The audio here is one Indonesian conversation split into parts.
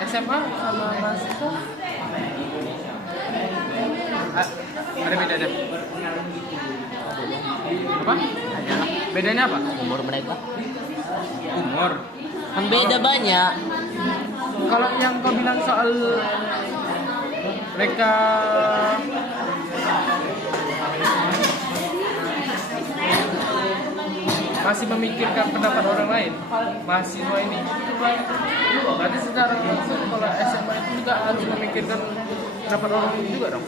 SMA sama mahasiswa ada bedanya. Apa? Bedanya apa? Umur mereka Umur. kan beda banyak. Kalau yang kau bilang soal mereka masih memikirkan pendapat orang lain, mahasiswa ini, berarti secara langsung kalau SMA itu juga harus memikirkan pendapat orang lain juga dong.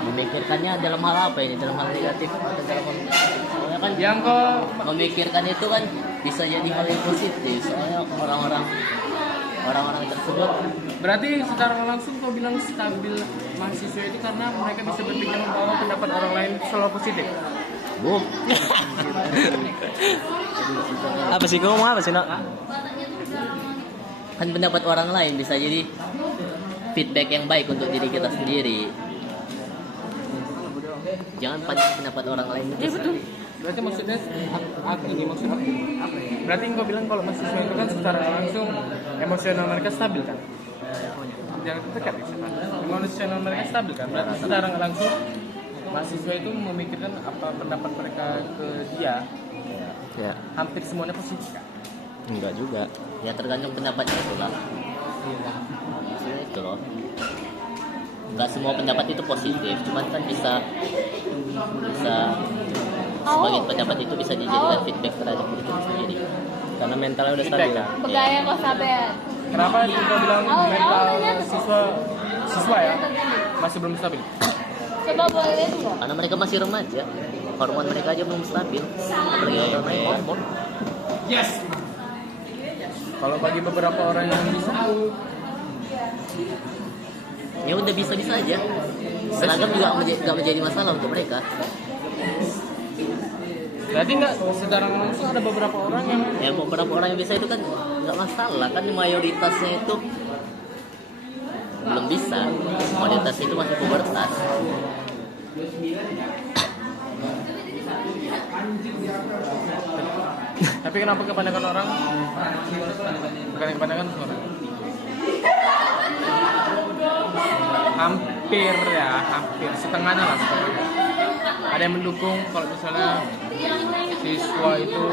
Memikirkannya dalam hal apa ini? Dalam hal negatif atau dalam hal soalnya kan Yang kau memikirkan itu kan bisa jadi hal yang positif. Soalnya orang-orang tersebut berarti secara langsung kau bilang stabil mahasiswa itu karena mereka bisa berpikir membawa pendapat orang lain selalu positif. Bu. Apa sih kau ngomong apa sih, Nak? Kan pendapat orang lain bisa jadi feedback yang baik untuk diri kita sendiri. Jangan pandang pendapat orang lain. Iya betul. Berarti maksudnya ini maksudnya berarti engkau bilang kalau mahasiswa itu kan secara langsung emosional mereka stabil kan? Jangan tertekan di sana. Emosional mereka stabil kan? Berarti secara nggak langsung mahasiswa itu memikirkan apa pendapat mereka ke dia. Ya, Hampir semuanya positif kan? enggak juga. Ya tergantung pendapatnya itu lah. Maksudnya itu loh. Nggak semua pendapat itu positif, cuman kan bisa sebagian pendapat itu bisa dijadikan feedback terhadap diri kita sendiri. Karena mentalnya udah Feedback stabil. kan? Begaya kok sabar. Kenapa engkau bilang mental siswa ya masih belum stabil? Coba boleh lihat nggak? Karena mereka masih remaja, hormon mereka aja belum stabil. Apalagi yang main hormon. Yes. Kalau bagi beberapa orang yang bisa, Ya udah bisa-bisa aja. Seragam juga nggak menjadi masalah untuk mereka. berarti nggak secara langsung ada beberapa orang yang Ya beberapa orang yang bisa itu kan nggak masalah, kan mayoritasnya itu belum bisa. Mayoritasnya itu masih pubertas. tapi kenapa kebanyakan orang bukan kebanyakan orang hampir setengahnya lah setengahnya ada yang mendukung kalau misalnya siswa itu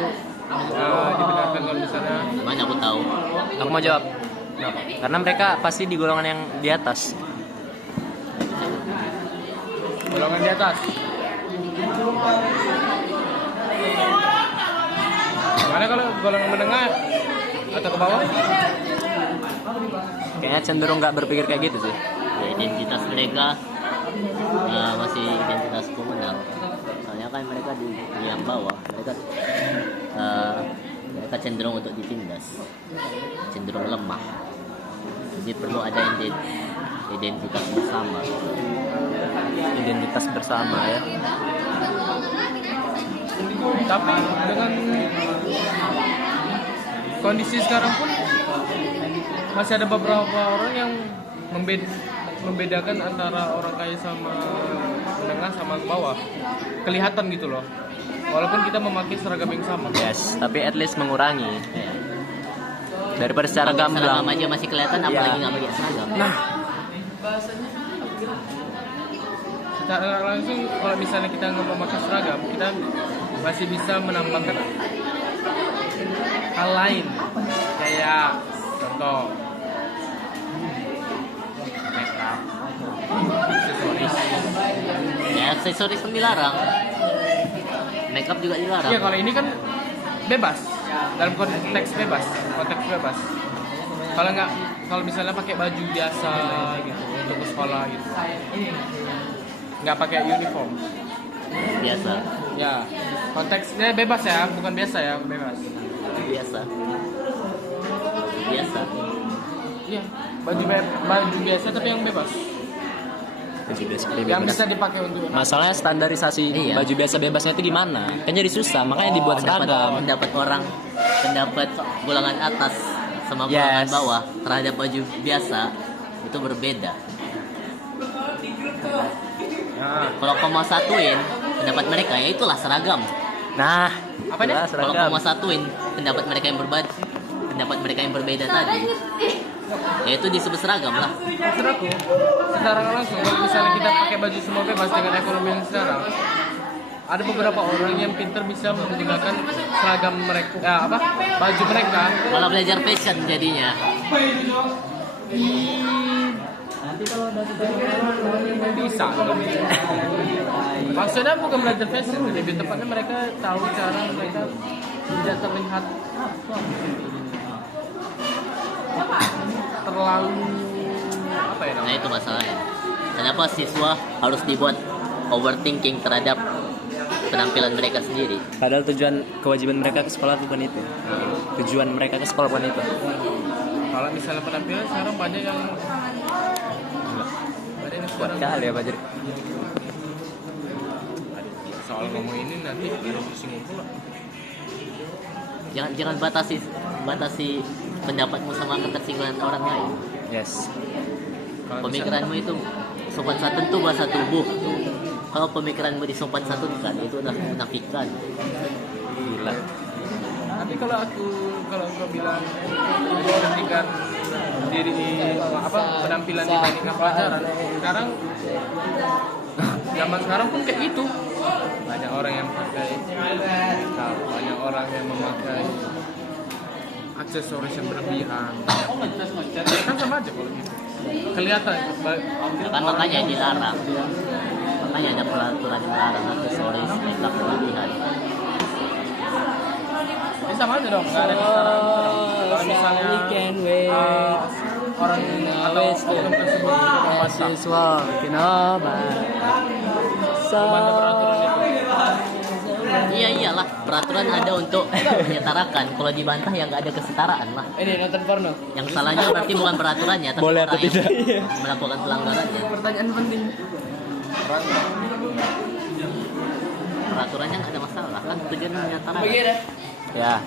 dibenarkan kalau misalnya Mana aku tahu. Aku mau jawab. Karena mereka pasti di golongan yang di atas. golongan di atas. Gimana kalau golongan menengah atau ke bawah? Kayaknya cenderung nggak berpikir kayak gitu sih. Ya, identitas mereka masih identitas komunal. Soalnya kan mereka di yang bawah, mereka cenderung untuk ditindas, cenderung lemah. Jadi perlu ada identitas bersama. Identitas bersama ya. Tapi dengan kondisi sekarang pun masih ada beberapa orang yang membedakan antara orang kaya sama menengah sama bawah. Kelihatan gitu loh. Walaupun kita memakai seragam yang sama. Yes, tapi at least mengurangi. Daripada secara Kalau seragam gamblang. aja masih kelihatan, Ya. apalagi nggak pakai seragam. Nah, secara langsung kalau misalnya kita nggak memakai seragam, kita masih bisa menampakkan hal lain. Kayak contoh make up, aksesoris. Ya aksesoris kan dilarang, makeup juga dilarang. Iya, kalau ini kan bebas dalam konteks bebas. Kalau misalnya pakai baju biasa gitu untuk ke sekolah gitu, nggak pakai uniform. Biasa, Ya, konteksnya bebas ya, bukan biasa ya, bebas. biasa. Iya, baju biasa tapi yang bebas, yang bisa dipakai untuk Masalahnya standarisasi Iya. baju biasa bebasnya itu gimana? Kan jadi susah, makanya dibuat seragam. Pendapat golongan atas sama golongan Yes. bawah terhadap baju biasa itu berbeda. Nah, Kalau kau mau satuin pendapat mereka, ya itulah seragam. Nah, Apanya? itulah Kalau seragam. kau mau satuin pendapat mereka yang berbeda tadi, Ya itu disebut seragam lah. Maksud aku, secara nggak langsung kalau misalnya kita pakai baju semua bebas dengan ekonomi yang sekarang, ada beberapa orang yang pintar bisa menggunakan seragam mereka, baju mereka. Malah belajar fashion jadinya. Bisa. Maksudnya bukan belajar fashion, lebih tepatnya mereka tahu cara mereka tidak terlihat terlalu apa ya Nah namanya? itu masalahnya. Kenapa siswa harus dibuat overthinking terhadap penampilan mereka sendiri? Padahal tujuan kewajiban mereka ke sekolah bukan itu. Tujuan mereka ke sekolah bukan itu. Kalau misalnya penampilan sekarang banyak yang Kuat kali ya Bajir. soal ngomong ini nanti harus disinggung pula. Jangan batasi pendapatmu sama ketersinggungan orang lain. Yes. Kalau Pemikiranmu itu sopan santun tuh bahasa tubuh. Kalau pemikiranmu disopan santunkan itu udah menafikan. Gila. Nanti kalau kau bilang membandingkan diri penampilan dibandingkan pelajaran, sekarang zaman sekarang pun kayak gitu. Banyak orang yang pakai makeup, banyak orang yang memakai aksesoris yang berlebihan. Kan sama aja kalau gitu. Kelihatan. Kan makanya dilarang. Makanya ada peraturan yang melarang aksesoris makeup berlebihan. Ini sama aja dong, nggak ada kesalahan. Kalau misalnya orang atau oknum tersebut Mahasiswa kenapa? membantah peraturan itu. Iya iyalah, peraturan ada untuk menyetarakan. Kalau dibantah ya nggak ada kesetaraan lah. Ini nonton porno. Yang salahnya berarti bukan peraturannya, tapi Boleh atau orang yang tidak? melakukan pelanggarannya. Pertanyaan penting. Peraturannya nggak ada masalah kan, tujuannya menyetarakan. Ya.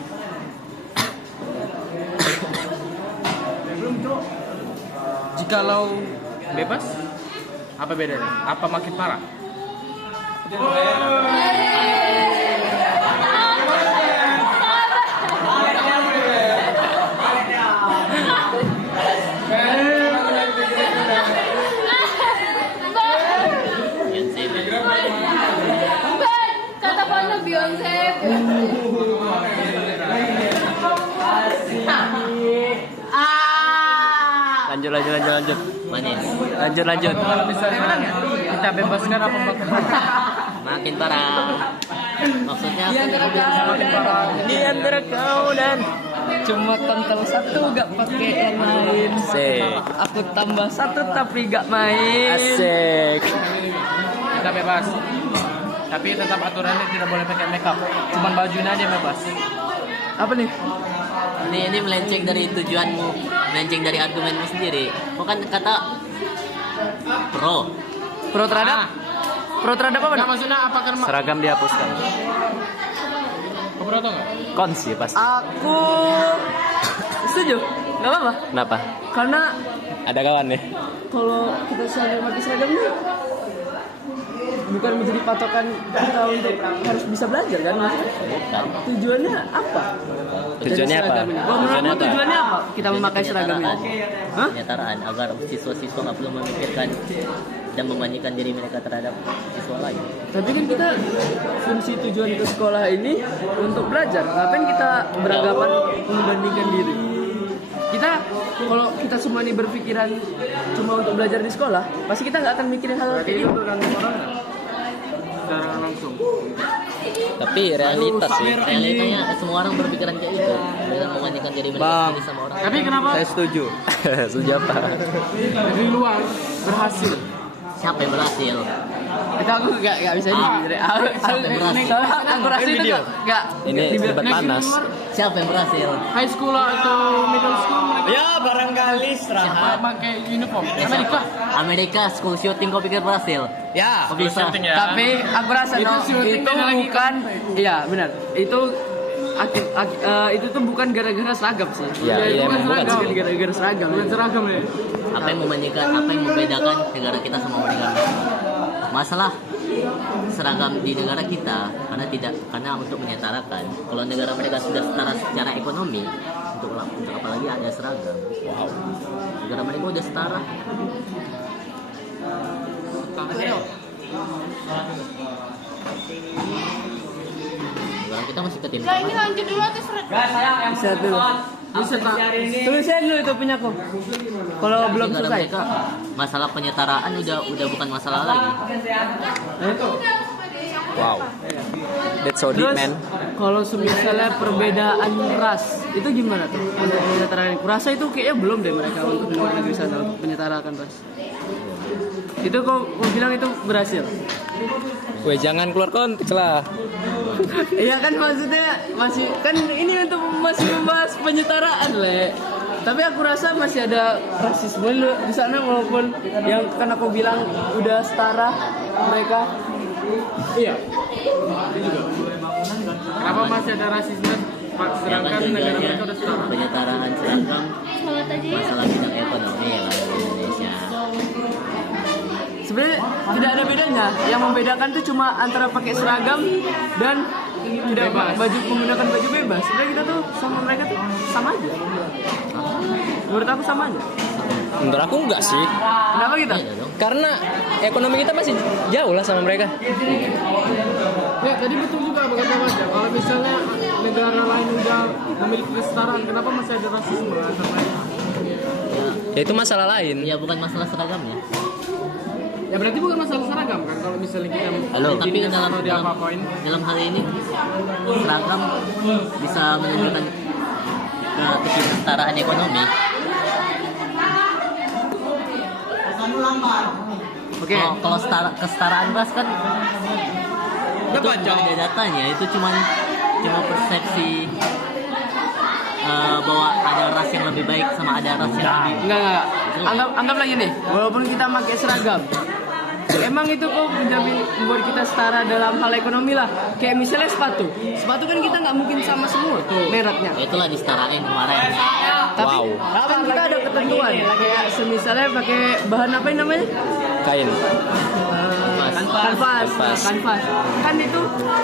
Jikalau bebas, apa bedanya? Apa makin parah? Beyonce. Kata Pano Beyonce. Lanjut. Manis. Lanjut. Kalau misalnya kita bebaskan apa makin parah? Makin parah. Maksudnya Di antara kau dan cuma kontol satu gak pakai yang lain. Asik. Aku tambah satu tapi gak main. Asik. Kita bebas. Tapi tetap aturannya tidak boleh pakai makeup. Cuman bajunya aja bebas. Apa nih? ini melenceng dari tujuanmu, melenceng dari argumenmu sendiri. Bukan kata pro. Pro terhadap? Pro terhadap apa? Nggak, maksudnya apa kan? Seragam dihapuskan. Kau pernah tau nggak? Konsi pasti. Aku setuju, nggak apa-apa. Kenapa? Karena Ada kawan nih. kalau kita selalu pakai seragam ini bukan menjadi patokan kita untuk harus bisa belajar kan, Mas? Bukan. Tujuannya apa? Tujuannya apa? Tujuannya apa? Tujuannya apa? Kita memakai seragam ini. Hah? Penyetaraan agar siswa-siswa nggak perlu memikirkan dan membandingkan diri mereka terhadap siswa lain. Tapi kan kita fungsi tujuan ke sekolah ini untuk belajar. Ngapain kita beranggapan membandingkan diri? Kita kalau kita semua ini berpikiran cuma untuk belajar di sekolah, pasti kita nggak akan mikirin hal kayak gitu. Secara langsung. Tapi realitas sih. Realitanya semua orang berpikiran kayak itu dengan membandingkan diri mereka Bang. sendiri sama orang. Tapi kenapa Saya setuju. Setuju apa? dari luar berhasil? Siapa yang berhasil? Itu aku nggak bisa jujur. Aku rasa itu nggak. Ini debat panas. Siapa yang berhasil? High school atau middle school mereka Ya barangkali pakai uniform. Amerika. Amerika school shooting kau pikir berhasil? Ya. Kok bisa? Ya. Tapi aku rasa Itu syuting itu lagi. bukan. Iya benar. Itu tuh bukan gara-gara seragam sih. Ya, iya, emang bukan seragam. sih. Gara-gara seragam. Bukan seragam ya. Apa yang membandingkan, apa yang membedakan negara kita sama negara? Masalah seragam di negara kita karena untuk menyetarakan. Kalau negara mereka sudah setara secara ekonomi, untuk apa lagi ada seragam? Wow. Negara mereka udah setara. Negara kita masih ketimpangan. Nah, ini lanjut dulu atau seret? Bisa tuh. Bisa Pak. Tulisin dulu itu punya aku. Kalau belum Negara selesai. mereka masalah penyetaraan udah bukan masalah lagi. Wow. That's so deep, Terus man. kalau misalnya perbedaan ras itu gimana tuh untuk menyetaraan? Kurasa itu kayaknya belum deh mereka untuk di luar negeri sana untuk menyetarakan ras. Itu kok bilang itu berhasil? Weh, jangan keluar konteks lah. Iya kan maksudnya masih kan ini untuk masih membahas penyetaraan le. Tapi aku rasa masih ada rasisme di sana walaupun yang kan aku bilang udah setara mereka. Iya. Itu juga. Kenapa masih ada rasisme? Pak, Ya sedangkan kan negara tujuannya mereka udah setara. penyetaraan seragam Sholat aja ya. masalah bidang ekonomi ya kan di Indonesia. Sebenarnya tidak ada bedanya. Yang membedakan tuh cuma antara pakai seragam dan tidak menggunakan baju bebas. Sebenarnya kita tuh sama mereka tuh sama aja. Menurut aku sama aja. Menurut aku enggak sih. Kenapa kita? Iya dong. Karena ekonomi kita masih jauh lah sama mereka. Ya, tadi betul juga kata Baja. Kalau misalnya negara lain udah memiliki kesetaraan, kenapa masih ada rasisme antar mereka? Ya itu masalah lain. Ya bukan masalah seragamnya. Ya berarti bukan masalah seragam kan kalau misalnya kita Tapi dalam diapa-apain. dalam hal ini seragam bisa menunjukkan kesetaraan ekonomi. Oke. Kalau kesetaraan ras kan itu nggak ada datanya, itu cuma persepsi bahwa ada ras yang lebih baik sama ada ras yang lebih Enggak. Anggap lagi nih, walaupun kita pakai seragam, emang itu kok menjamin membuat kita setara dalam hal ekonomi lah. Kayak misalnya sepatu kan kita nggak mungkin sama semua mereknya. ya itulah disetarain kemarin. Tapi kan kita ada ketentuan. Kayak semisalnya pakai bahan apa yang namanya? Kain. Kanvas. Kan itu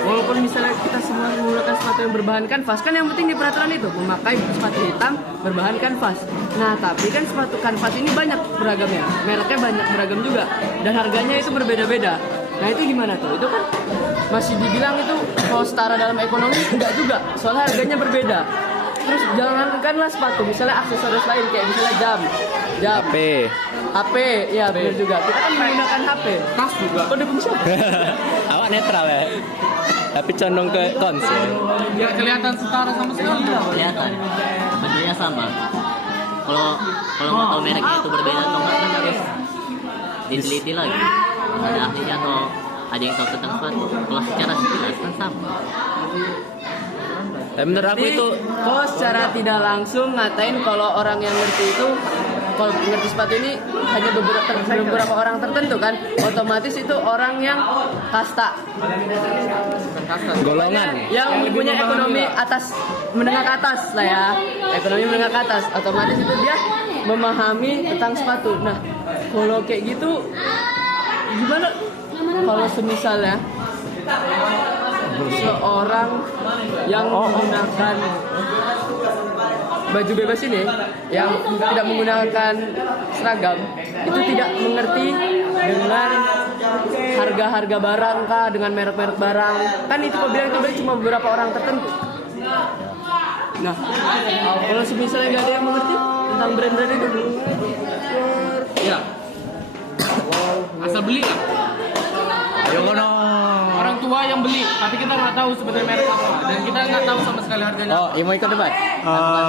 walaupun misalnya kita semua menggunakan sepatu yang berbahan kanvas, kan yang penting di peraturan itu memakai sepatu hitam berbahan kanvas. Nah, tapi kan sepatu kanvas ini banyak beragamnya. Mereknya banyak beragam juga dan harganya itu berbeda-beda. Nah, itu gimana tuh? Itu kan masih dibilang itu kalau setara dalam ekonomi enggak juga. Soalnya harganya berbeda. Terus jangankanlah sepatu, misalnya aksesoris lain kayak misalnya jam. HP, ya benar juga. Kita kan menggunakan HP. Tas juga. Kok udah bisa? Awak netral ya. Tapi condong ke cons ya. Ya kelihatan setara sama sekali dong. Kelihatan bentuknya sama. Kalau mau tahu mereknya itu berbeda atau enggak kan harus diteliti lagi. Ada ahlinya atau ada yang tahu tentang sepatu. Kalau secara sekilas kan sama. Tapi menurut aku itu kok secara tidak langsung ngatain kalau orang yang ngerti itu kalau ngerti sepatu ini hanya beberapa orang tertentu kan, otomatis itu orang yang kasta, golongan. yang punya ekonomi atas menengah ke atas lah ya, ekonomi menengah ke atas, otomatis itu dia memahami tentang sepatu. Nah, kalau kayak gitu gimana kalau semisalnya seorang yang menggunakan baju bebas ini yang tidak menggunakan seragam itu tidak mengerti dengan harga-harga barang kah, dengan merek-merek barang, kan itu kok bilang itu cuma beberapa orang tertentu. Nah, kalau misalnya nggak ada yang mengerti tentang brand-brand itu, Ya. Asal beli lah. Ayo kono. Orang tua yang beli, tapi kita nggak tahu sebenarnya merek apa dan kita nggak tahu sama sekali harganya. Oh, mau ikut debat?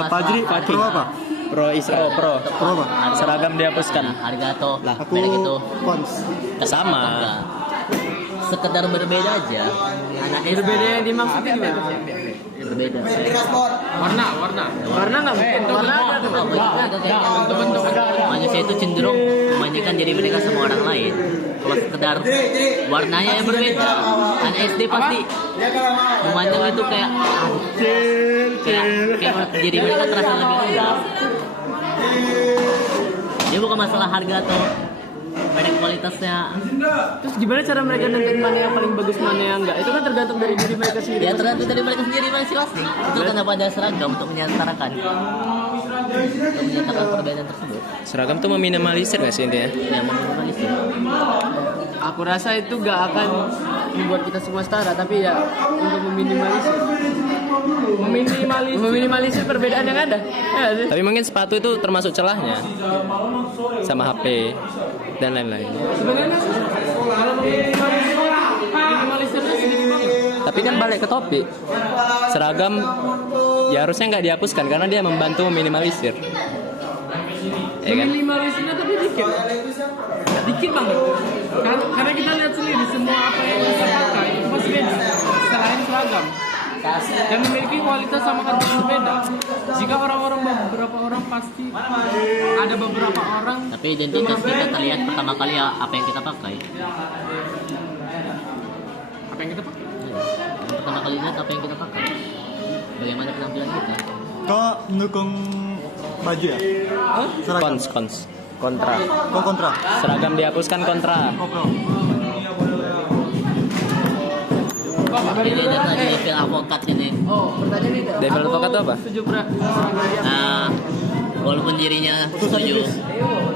Fajri, pro apa? Pro Israel. Pro. Pro apa? Seragam dihapuskan. Harga atau Aku merek itu cons. Sama. enggak. Sekedar berbeda aja. Anak SD berbeda yang dimaksudnya gimana? berbeda. Warna Warna nggak mungkin, warna ada Bentuk. Manusia itu cenderung membandingkan diri mereka sama orang lain. Kalau sekedar warnanya yang berbeda, anak SD pasti memandang itu kayak diri mereka terasa lebih rendah. Dia bukan masalah harga atau daripada kualitasnya. Terus gimana cara mereka nentuin mana yang paling bagus, mana yang enggak? Itu kan tergantung dari diri mereka sendiri. Ya tergantung dari mereka sendiri masing-masing. Itu kenapa ada seragam untuk menyetarakan perbedaan tersebut. Seragam tuh meminimalisir nggak sih intinya? Ya meminimalisir. Aku rasa itu gak akan membuat kita semua setara, tapi ya untuk meminimalisir perbedaan yang ada. Ya, sih. Tapi mungkin sepatu itu termasuk celahnya, sama HP dan lain-lain. Sebenarnya kalau minimalisirnya sedikit banget. Tapi kan balik ke topik, seragam ya harusnya nggak dihapuskan karena dia membantu meminimalisir. Ya kan? Minimalisirnya tapi dikit banget. Karena kita lihat sendiri semua apa yang kita pakai itu pasti beda. Selain seragam dan memiliki kualitas sama harga yang berbeda. Jika beberapa orang pasti ada beberapa orang. Tapi identitas kita terlihat pertama kali ya apa yang kita pakai. Apa yang kita pakai? Ya, yang pertama kali lihat apa yang kita pakai. Bagaimana penampilan kita. Kau mendukung baju ya? Seragam. Kontra. Kau kontra? Seragam dihapuskan kontra. Ini data di level avokat ini. Oh, pertanyaan ini. Devil advokat itu apa? Setuju Walaupun dirinya setuju,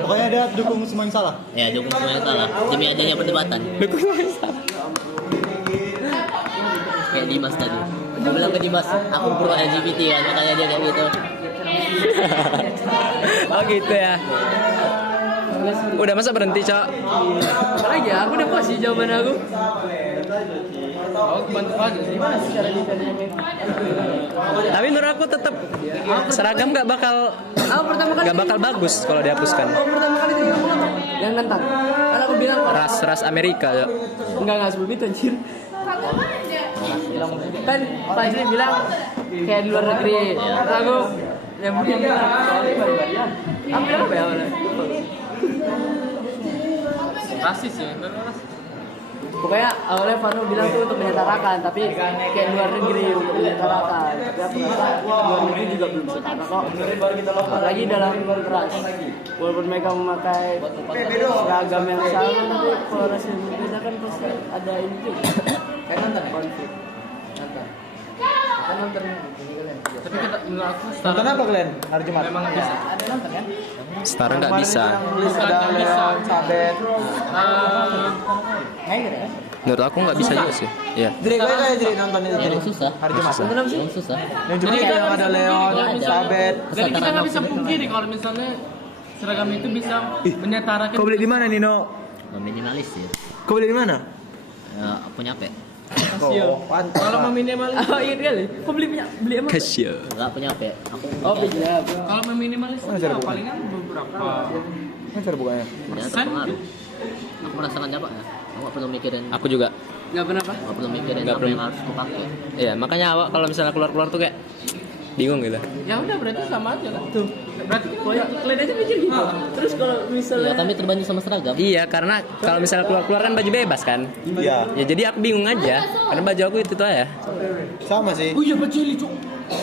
Pokoknya dia dukung semua yang salah. ya dukung semua yang salah. Demi adanya perdebatan. Kayak Dimas tadi. Aku bilang ke Dimas, aku pro LGBT kan, makanya dia kayak gitu. Oh gitu ya. Udah masa berhenti, Cok? lagi ya, aku udah puas sih jawaban aku. Aku bantu aja sih. Tapi menurut aku tetap seragam nggak bakal bagus kalau dihapuskan. Pertama kali itu yang nantang. Karena aku bilang Ras Amerika, Cok. enggak sebelum itu anjir. Kan Fajri bilang kayak di luar negeri. Terus aku yang mungkin aku bilang apa ya awalnya? Rasis ya, rasis. Pokoknya awalnya Fano bilang tuh untuk menyetarakan, tapi kayak luar negeri untuk menyetarakan. Tapi aku rasa luar negeri juga belum setara kok. Apalagi dalam ras. Walaupun mereka memakai seragam yang sama, tapi kalau ras yang berbeda kan pasti ada ini tuh. Kayak nonton konflik. Kan nonton. Tapi menurut aku Nonton apa kalian? Hari Jumat? memang bisa. Ada nonton kan? Setara nggak bisa. Bukan nggak bisa. Sabet. Menurut aku nggak bisa juga sih. Iya. Jadi gue kayak jadi nonton itu jadi. Yang susah. Hari Jumat. Yang susah. Yang Jumat kayak yang ada Leon, Sabet. Jadi kita nggak bisa pungkiri kalau misalnya seragam itu bisa menyetarakan. Kau beli di mana Nino? Meminimalisir. Kau beli di mana? Punya apa? Oh, Kalau meminimalis, Oh iya kali. Kok beli apa? Kasih. Enggak punya apa? Aku Oh iya. kalau meminimalis itu palingan beberapa. Mana cara bukanya? tidak terpengaruh. Aku merasakan dampaknya. Aku nggak perlu mikirin. Aku juga. Nggak pernah apa? Nggak perlu mikirin Nggak apa perlu. yang harus aku pakai. Iya, makanya awak kalau misalnya keluar tuh kayak bingung gitu. Ya udah berarti sama aja lah. Tuh. Berarti kita Kalian aja mikir gitu. Terus kalau Ya misalnya kami terbanding sama seragam. Iya, karena kalau misalnya keluar kan baju bebas kan. Iya. Ya jadi aku bingung aja. Karena baju aku itu tuh ya. Sama sih. iya bacili cuk.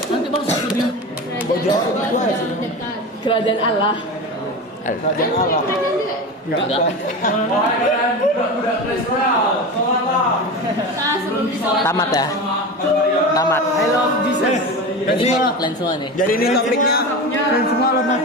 Nanti bangsa dia. Baju aku itu aja sih. kerajaan Allah. Kerajaan Allah. Enggak. Tamat ya. Tamat. I love Jesus. Jadi Kalian semua nih. jadi ini topiknya kalian semua lemah.